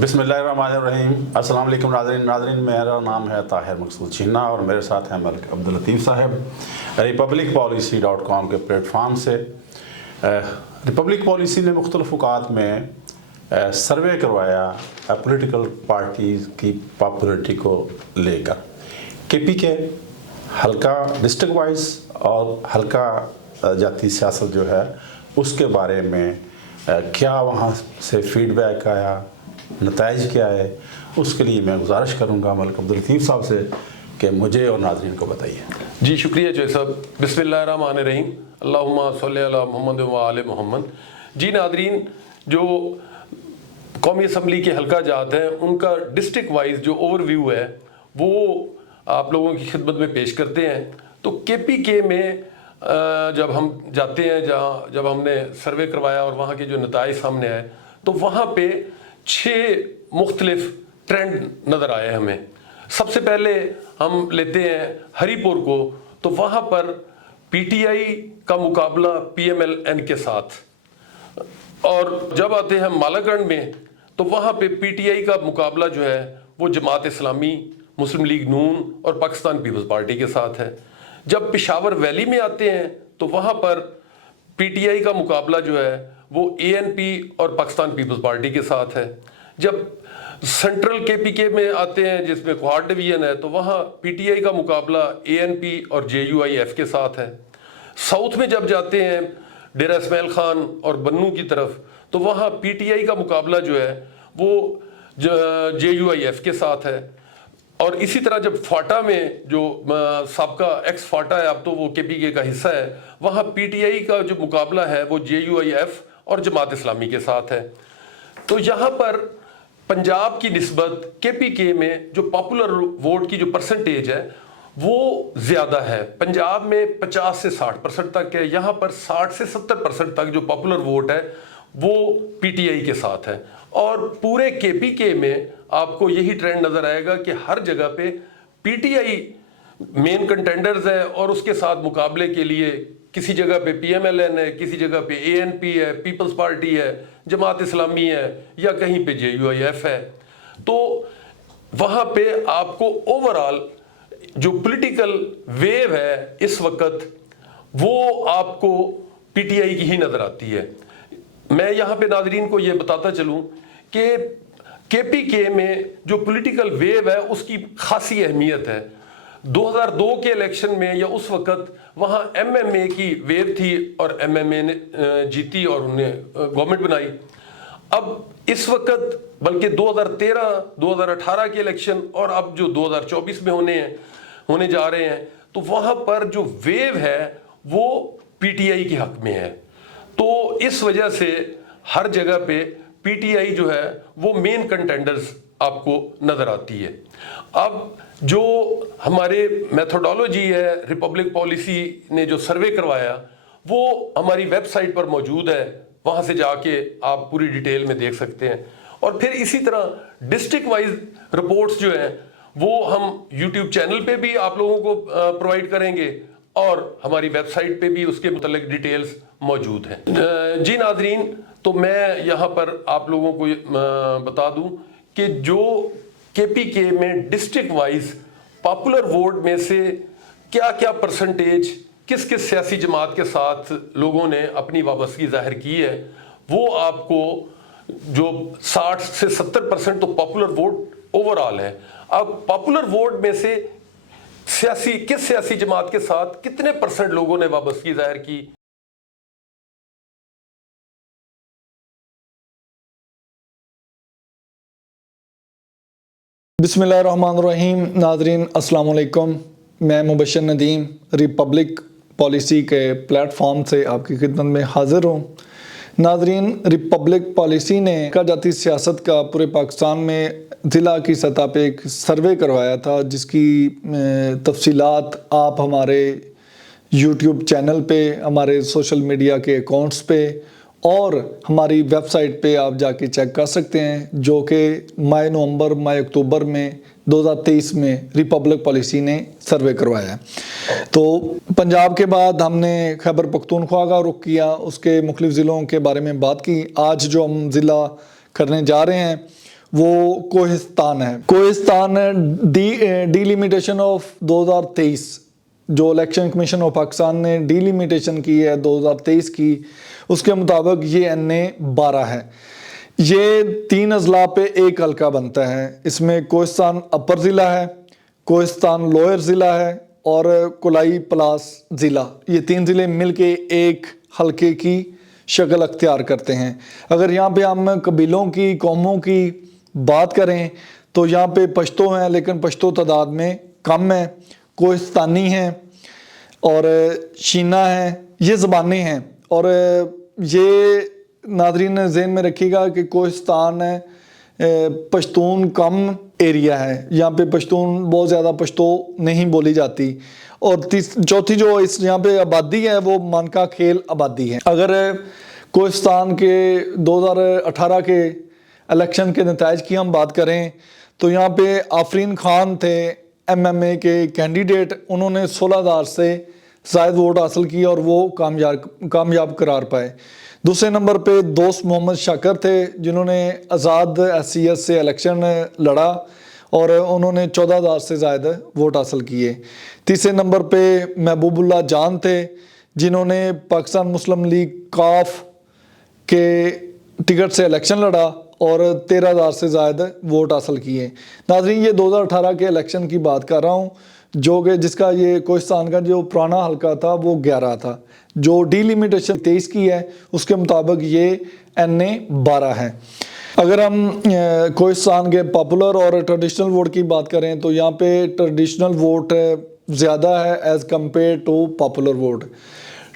बिस्मिल्लाहिर्रहमानिर्रहीम। अस्सलाम वालेकुम नाज़रीन, मेरा नाम है ताहिर मकसूद छीना और मेरे साथ हैं मलिक अब्दुल लतीफ़ साहब republicpolicy.com के प्लेटफार्म से। रिपब्लिक पॉलिसी ने मुख्तलिफ़ औक़ात में सर्वे करवाया पॉलिटिकल पार्टीज़ की पॉपुलरिटी को लेकर। KP के हल्का डिस्ट्रिक्ट वाइज और हल्का जाती सियासत जो है उसके बारे में क्या वहाँ से फीडबैक आया, नताइज क्या है, उसके लिए मैं गुजारिश करूँगा मलिक अब्दुल लतीफ़ साहब से कि मुझे और नाज़रीन को बताइए। जी शुक्रिया जो साहब। बिस्मिल्लाहिर्रहमानिर्रहीम, अल्लाहुम्मा सल्ली अला मोहम्मद व आले मोहम्मद। जी नाज़रीन, जो कौमी असम्बली के हल्का जात हैं उनका डिस्ट्रिक्ट वाइज जो ओवरव्यू है वो आप लोगों की खिदमत में पेश करते हैं। तो KPK में जब हम जाते हैं, जब हमने सर्वे करवाया और वहाँ के जो नताइज सामने आए तो वहाँ पे 6 मुख्तलिफ ट्रेंड नज़र आए हमें। सबसे पहले हम लेते हैं हरीपुर को, तो वहाँ पर PTI का मुकाबला PMLN के साथ, और जब आते हैं मालागढ़ में तो वहाँ पे PTI का मुकाबला जो है वो जमात इस्लामी, मुस्लिम लीग नून और पाकिस्तान पीपल्स पार्टी के साथ है। जब पेशावर वैली में आते हैं तो वहाँ पर PTI का मुकाबला जो है वो ANP और पाकिस्तान पीपल्स पार्टी के साथ है। जब सेंट्रल KPK में आते हैं जिसमें क्वाड डिवीजन है तो वहाँ PTI का मुकाबला ANP और JUIF के साथ है। साउथ में जब जाते हैं डेरा इस्माइल खान और बन्नू की तरफ तो वहाँ PTI का मुकाबला जो है वो JUIF के साथ है। और इसी तरह जब फाटा में जो साबका एक्स फाटा है, अब तो वो KPK का हिस्सा है, वहाँ PTI का जो मुकाबला है वो JUIF और जमात इस्लामी के साथ है। तो यहाँ पर पंजाब की निस्बत KPK में जो पॉपुलर वोट की जो परसेंटेज है वो ज़्यादा है। पंजाब में 50 से 60% तक है, यहाँ पर 60 से 70% तक जो पॉपुलर वोट है वो PTI के साथ है। और पूरे KPK में आपको यही ट्रेंड नज़र आएगा कि हर जगह पे PTI मेन कंटेंडर्स है और उसके साथ मुकाबले के लिए किसी जगह पे PMLN है, किसी जगह पे ANP है, पीपल्स पार्टी है, जमात इस्लामी है या कहीं पे JUIF है। तो वहाँ पे आपको ओवरऑल जो पॉलिटिकल वेव है इस वक्त वो आपको PTI की ही नज़र आती है। मैं यहाँ पे नाजरीन को ये बताता चलूँ कि KPK में जो पॉलिटिकल वेव है उसकी खासी अहमियत है। 2002 के इलेक्शन में या उस वक्त वहाँ MMA की वेव थी और MMA ने जीती और उन्हें गवर्नमेंट बनाई। अब इस वक्त बल्कि 2013, 2018 के इलेक्शन और अब जो 2024 में होने जा रहे हैं तो वहाँ पर जो वेव है वो PTI के हक में है। तो इस वजह से हर जगह पे PTI जो है वो मेन कंटेंडर्स आपको नज़र आती है। अब जो हमारे मेथोडोलॉजी है, रिपब्लिक पॉलिसी ने जो सर्वे करवाया वो हमारी वेबसाइट पर मौजूद है, वहाँ से जाके आप पूरी डिटेल में देख सकते हैं। और फिर इसी तरह डिस्ट्रिक्ट वाइज रिपोर्ट्स जो हैं वो हम यूट्यूब चैनल पे भी आप लोगों को प्रोवाइड करेंगे और हमारी वेबसाइट पे भी उसके मुतल्लिक डिटेल्स मौजूद हैं। जी नाजरीन, तो मैं यहाँ पर आप लोगों को बता दूं कि जो KPK में डिस्ट्रिक्ट वाइज पॉपुलर वोट में से क्या क्या परसेंटेज किस किस सियासी जमात के साथ लोगों ने अपनी वाबस्तगी जाहिर की है वो आपको जो 60 से 70% तो पॉपुलर वोट ओवरऑल है। अब पॉपुलर वोट में से किस सियासी जमात के साथ कितने % लोगों ने वाबस्तगी जाहिर की। बिस्मिल्लाहिर्रहमानिर्रहीम। नाज़रीन अस्सलाम वालेकुम, मैं मुबशर नदीम रिपब्लिक पॉलिसी के प्लेटफॉर्म से आपकी खिदमत में हाज़िर हूँ। नाज़रीन, रिपब्लिक पॉलिसी ने का जाती सियासत का पूरे पाकिस्तान में ज़िला की सतह पे एक सर्वे करवाया था जिसकी तफसीलात आप हमारे यूट्यूब चैनल पे, हमारे सोशल मीडिया के अकाउंट्स पे और हमारी वेबसाइट पे आप जाके चेक कर सकते हैं, जो कि मई अक्टूबर में 2023 में रिपब्लिक पॉलिसी ने सर्वे करवाया। तो पंजाब के बाद हमने खैबर पख्तूनख्वा का रुख किया, उसके मुख्तलिफ ज़िलों के बारे में बात की। आज जो हम ज़िला करने जा रहे हैं وہ کوہستان ہے۔ کوہستان ڈیلیمیٹیشن آف 2023 جو الیکشن کمیشن آف پاکستان نے ڈیلیمیٹیشن کی ہے 2023 کی، اس کے مطابق یہ NA 12 ہے۔ یہ 3 اضلاع پہ ایک حلقہ بنتا ہے۔ اس میں کوہستان اپر ضلع ہے، کوہستان لوئر ضلع ہے اور کولائی پلاس ضلع، یہ 3 ضلع مل کے ایک حلقے کی شکل اختیار کرتے ہیں۔ اگر یہاں پہ ہم قبیلوں کی، قوموں کی بات کریں تو یہاں پہ پشتو ہیں، لیکن پشتو تعداد میں کم ہیں، کوہستانی ہیں اور شینا ہیں، یہ زبانیں ہیں۔ اور یہ ناظرین ذہن میں رکھیے گا کہ کوہستان پشتون کم ایریا ہے، یہاں پہ پشتون بہت زیادہ پشتو نہیں بولی جاتی۔ اور چوتھی جو یہاں پہ آبادی ہے وہ مانکا کھیل آبادی ہے۔ اگر کوہستان کے 2018 کے الیکشن کے نتائج کی ہم بات کریں تو یہاں پہ آفرین خان تھے MMA کے کینڈیڈیٹ، انہوں نے 16,000 سے زائد ووٹ حاصل کیے اور وہ کامیاب قرار پائے۔ دوسرے نمبر پہ دوست محمد شاکر تھے جنہوں نے آزاد حیثیت سے الیکشن لڑا اور انہوں نے 14,000 سے زائد ووٹ حاصل کیے۔ تیسرے نمبر پہ محبوب اللہ جان تھے جنہوں نے پاکستان مسلم لیگ کاف کے ٹکٹ سے الیکشن لڑا اور 13,000 سے زائد ووٹ حاصل کیے۔ ناظرین یہ 2018 کے الیکشن کی بات کر رہا ہوں، جو کہ جس کا یہ کوہستان کا جو پرانا حلقہ تھا وہ 11 تھا، جو ڈیلیمیٹیشن 23 کی ہے اس کے مطابق یہ NA 12 ہے۔ اگر ہم کوہستان کے پاپولر اور ٹریڈیشنل ووٹ کی بات کریں تو یہاں پہ ٹریڈیشنل ووٹ زیادہ ہے as compared to popular vote.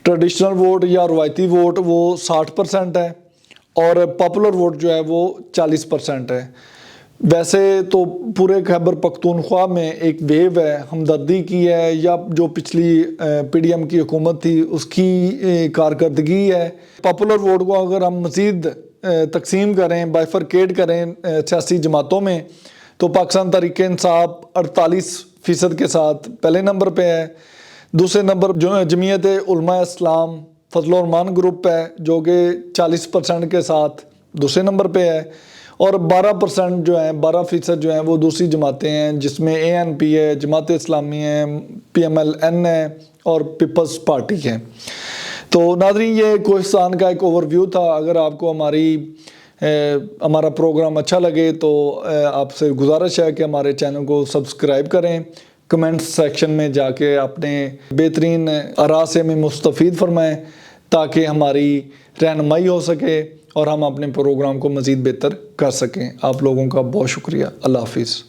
Traditional vote یا روایتی ووٹ وہ 60% ہے اور پاپولر ووٹ جو ہے وہ 40% ہے۔ ویسے تو پورے خیبر پختونخوا میں ایک ویو ہے ہمدردی کی ہے، یا جو پچھلی PDM کی حکومت تھی اس کی کارکردگی ہے۔ پاپولر ووٹ کو اگر ہم مزید تقسیم کریں، بائفرکیٹ کریں سیاسی جماعتوں میں، تو پاکستان تحریک انصاف 48% کے ساتھ پہلے نمبر پہ ہے۔ دوسرے نمبر جو جمعیت علماء اسلام فضل الرحمان گروپ ہے جو کہ 40% کے ساتھ دوسرے نمبر پہ ہے، اور 12% جو ہیں 12% جو ہیں وہ دوسری جماعتیں ہیں جس میں ANP ہے، جماعت اسلامی ہے، PMLN ہے اور پیپلز پارٹی ہے۔ تو ناظرین یہ کوہستان کا ایک اوور ویو تھا۔ اگر آپ کو ہمارا پروگرام اچھا لگے تو آپ سے گزارش ہے کہ ہمارے چینل کو سبسکرائب کریں، کمنٹ سیکشن میں جا کے اپنے بہترین آراء سے ہمیں مستفید فرمائیں تاکہ ہماری رہنمائی ہو سکے اور ہم اپنے پروگرام کو مزید بہتر کر سکیں۔ آپ لوگوں کا بہت شکریہ۔ اللہ حافظ۔